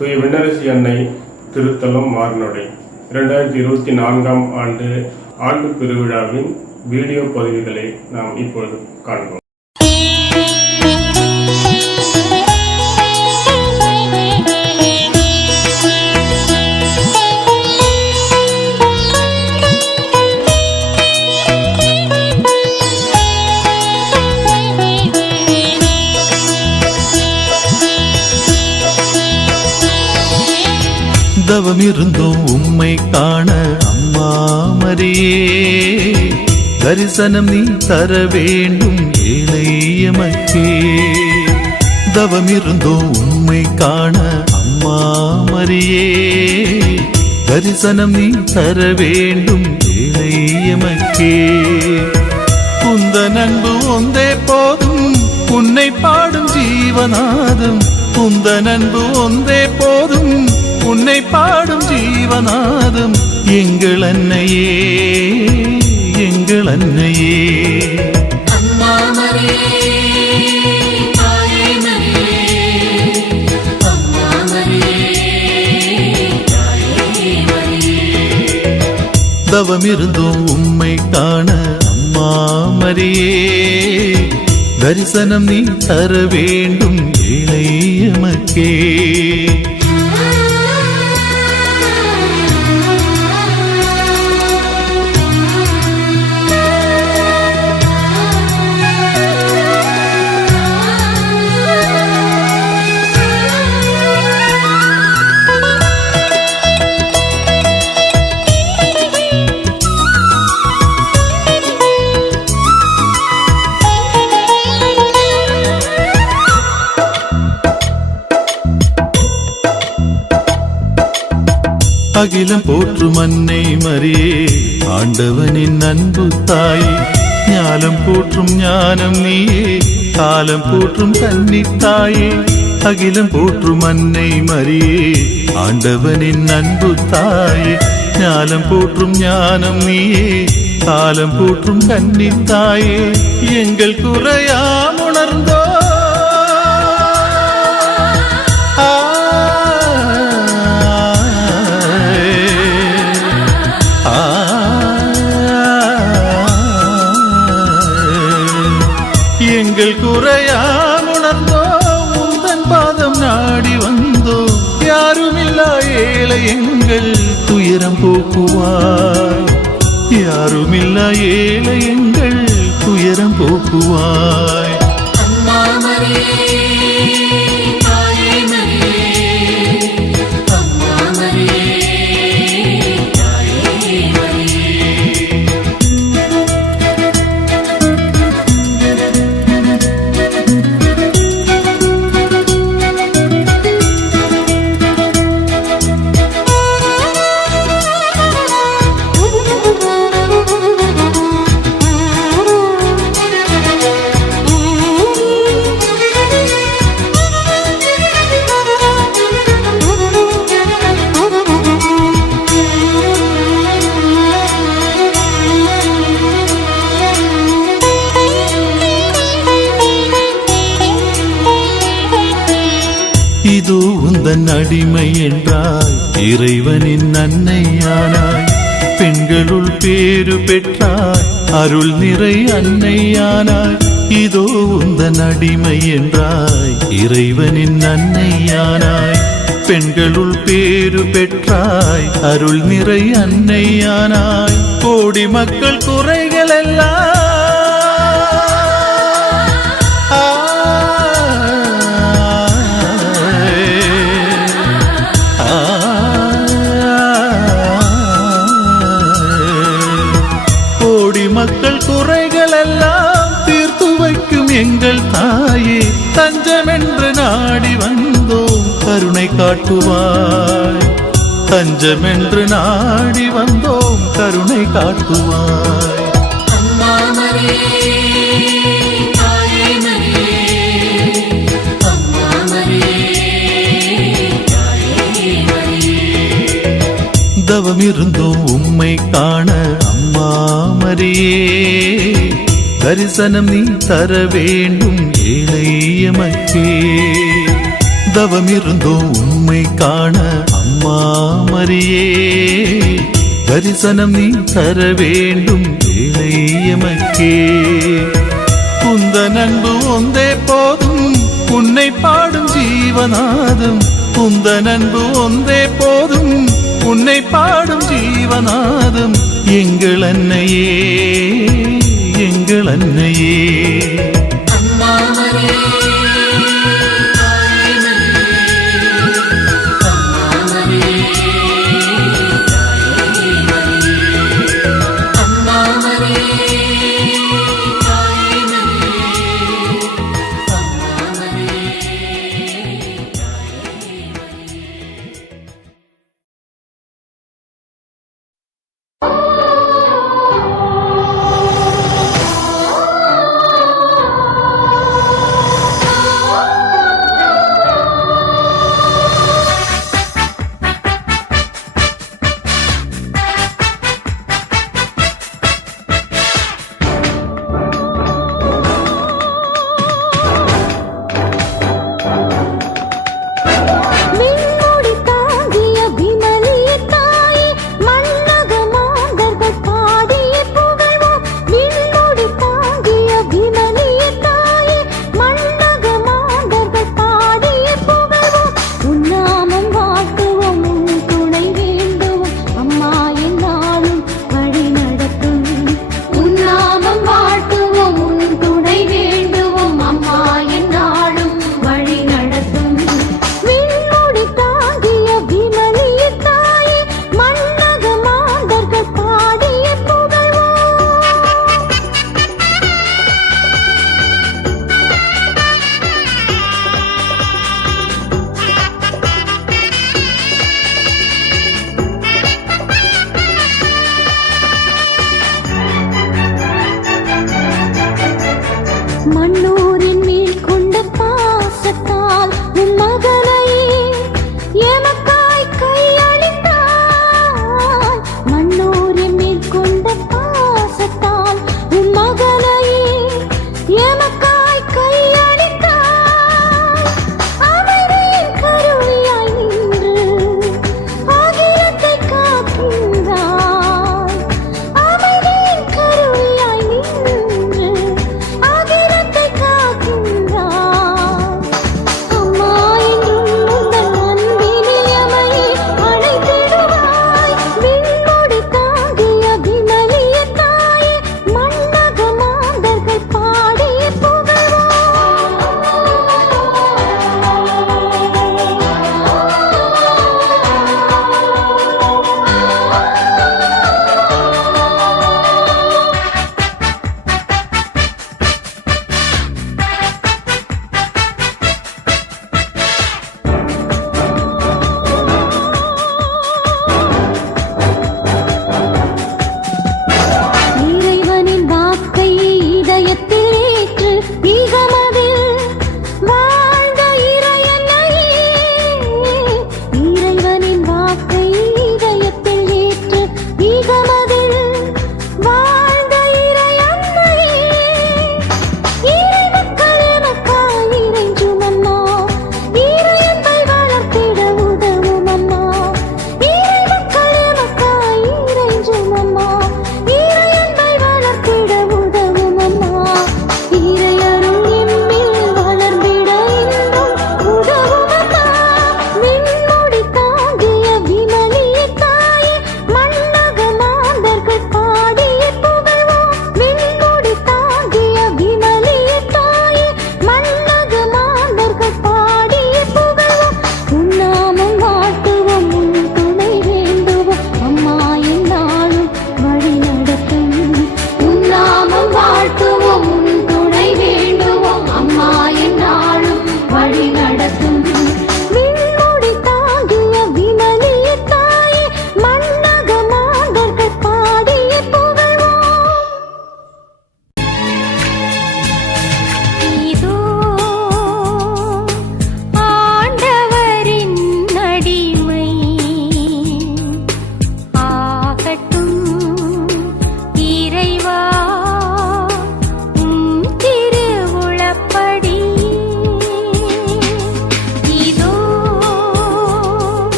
தூய விண்ணரசி அன்னை திருத்தலம் மார்னடை இரண்டாயிரத்தி இருபத்தி நான்காம் ஆண்டு ஆண்டு பெருவிழாவின் வீடியோ பதிவுகளை நாம் இப்பொழுது காண்போம். தவமிருந்தோம் உம்மை காண. அம்மா மரியே தரிசனம் நீ தர வேண்டும் ஏழை எமக்கே தவமிருந்தோம் உம்மை காண. அம்மா மரியே தரிசனம் நீ தர வேண்டும் ஏழை எமக்கே உந்த நண்பு ஒந்தே போதும் உன்னை பாடும் ஜீவநாதம். உந்த நண்பு ஒந்தே போதும் உன்னை பாடும் ஜீவநாதம் எங்கள் அன்னையே எங்கள் அன்னையே. தவமிருந்தோம் உம்மை காண அம்மா மரியே தரிசனம் நீ தர வேண்டும் ஏழை அகிலம் போற்றும் அன்னை மரியே ஆண்டவனின் அன்பு தாயே ஞானம் போற்றும் ஞானம் நீயே. காலம் போற்றும் கன்னி அகிலம் போற்றும் அன்னை மரியே ஆண்டவனின் அன்பு தாயே ஞானம் போற்றும் ஞானம் நீயே. காலம் போற்றும் கன்னித்தாயே எங்கள் குறையாம் உணர்ந்தோ எங்கள் குறையாம் உணர்ந்தோ உந்தன் பாதம் நாடி வந்தோ யாருமில்லா ஏழை எங்கள் துயரம் போக்குவாய் யாருமில்லா ஏழை எங்கள் துயரம் போக்குவாய். அம்மா மரியே இது உந்தன் அடிமை என்றாய். இறைவனின் அன்னையானாய். பெண்களுள் பேரு பெற்றாய். அருள் நிறை அன்னையானாய். இதோ உந்தன் அடிமை என்றாய். இறைவனின் அன்னையானாய். பெண்களுள் பேரு பெற்றாய். அருள் நிறை அன்னையானாய். கோடி மக்கள் குறைகள் எல்லாம் தஞ்சமென்று நாடி வந்தோம் கருணை காட்டுவாய். தவமிருந்தோம் உம்மை காண அம்மா மரியே தரிசனம் நீ தர வேண்டும் ஏழை எமக்கே தவமிருந்தோம் உம்மை காண அம்மா மரியே தரிசனம் நீ தர வேண்டும் வேலை எமக்கே. உந்த நண்பு ஒந்தே போதும் உன்னை பாடும் ஜீவநாதம். உந்த நண்பு ஒந்தே போதும் உன்னை பாடும் ஜீவநாதம். எங்கள் அன்னையே எங்கள் அன்னையே.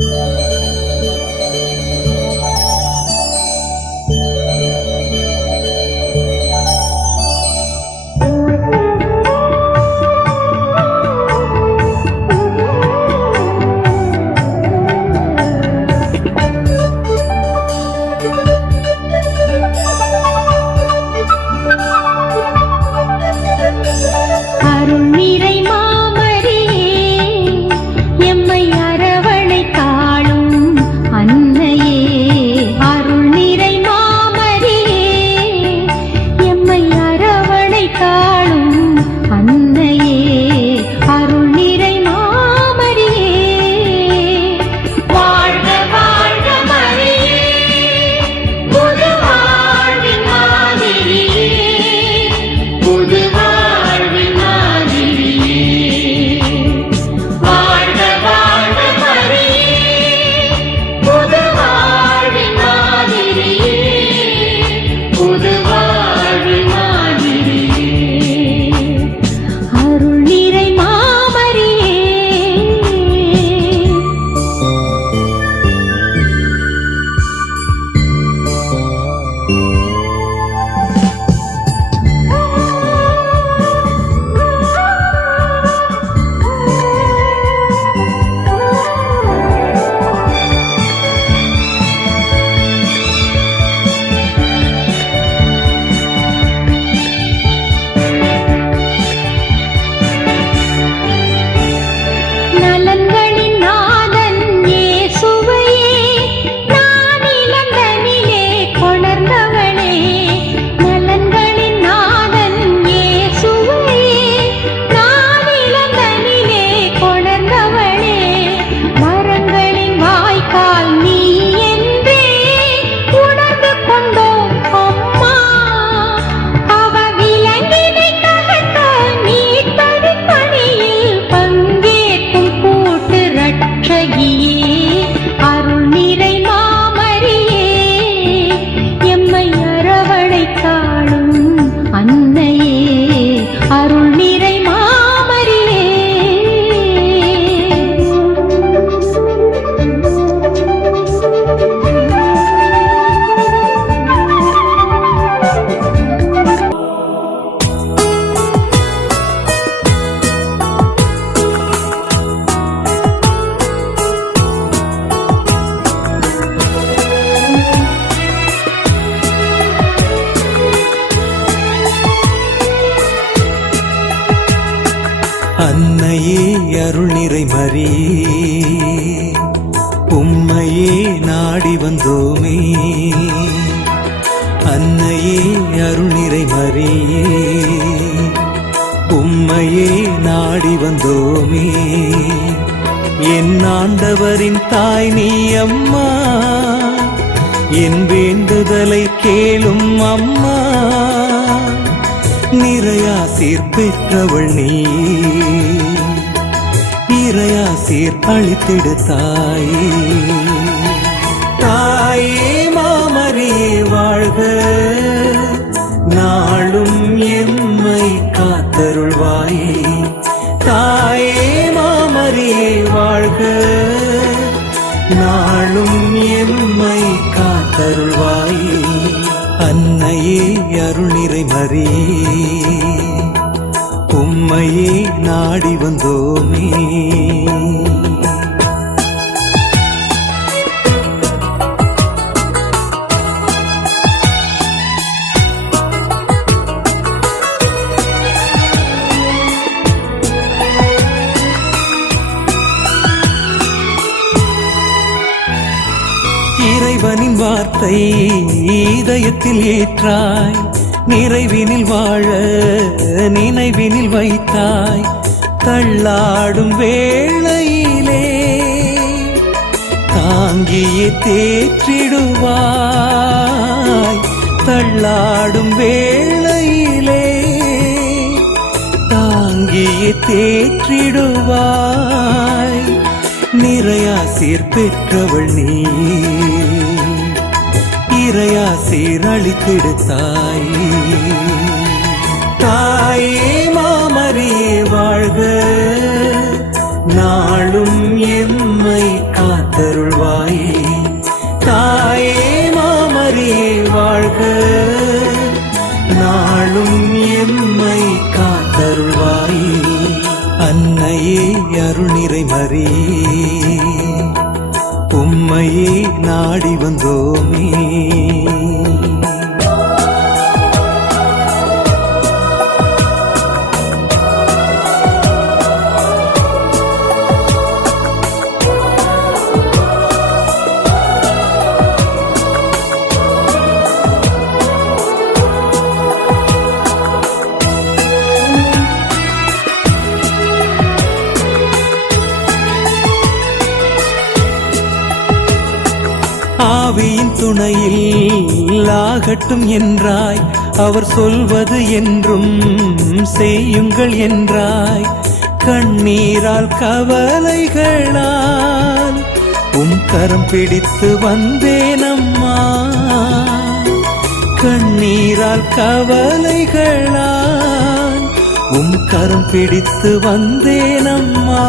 Yeah. உம்மையே நாடி வந்தோமே. அன்னையே அருள் மறியே உம்மையே நாடி வந்தோமே. என் ஆண்டவரின் தாய் நீ அம்மா. என் வேண்டுதலை கேளும் அம்மா. நிறையாசீர் பெற்றவள் நீ. இறையாசீர் அளித்திடு தாயே. தாயே மாமரியே வாழ்க. நாளும் எம்மை காத்தருள்வாயே. தாயே மாமரியே வாழ்க. நாளும் எம்மை காத்தருள்வாயே. அன்னையே அருள் நிறை உம்மையே நாடி வந்தோமே. இறைவனின் வார்த்தை இதயத்தில் ஏற்றாய் நிறைவினில் வாழ நினைவினில் வைத்தாய் தள்ளாடும் வேளையிலே தாங்கியே தேற்றிடுவாய் தள்ளாடும் வேளையிலே தாங்கியே தேற்றிடுவாய். நிறையாசீர் பெற்றவள் நீ. சீரையா சீரழித்திடுத்தாய் தாயே. மாமரியே வாழ்க. நாளும் எம்மை காத்தருள்வாயே. தாயே மாமரியே வாழ்க. நாளும் எம்மை காத்தருள்வாயே. அன்னையே அருணிறை நிறை உம்மையே நாடி வந்தோமே. துணையில் ஆகட்டும் என்றாய். அவர் சொல்வது என்றும் செய்யுங்கள் என்றாய். கண்ணீரால் கவலைகளால் உம் கரம் பிடித்து வந்தேனம்மா கண்ணீரால் கவலைகளால் உம் கரம் பிடித்து வந்தேனம்மா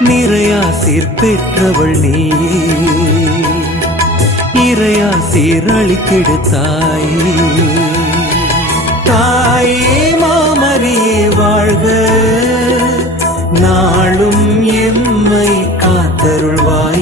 நிறையாசீர் பெற்றவள் நீரையா சீரழி கெடுத்தாயே தாயே மாமரியே வாழ்க. நாளும் எம்மை காத்தருள்வாய்.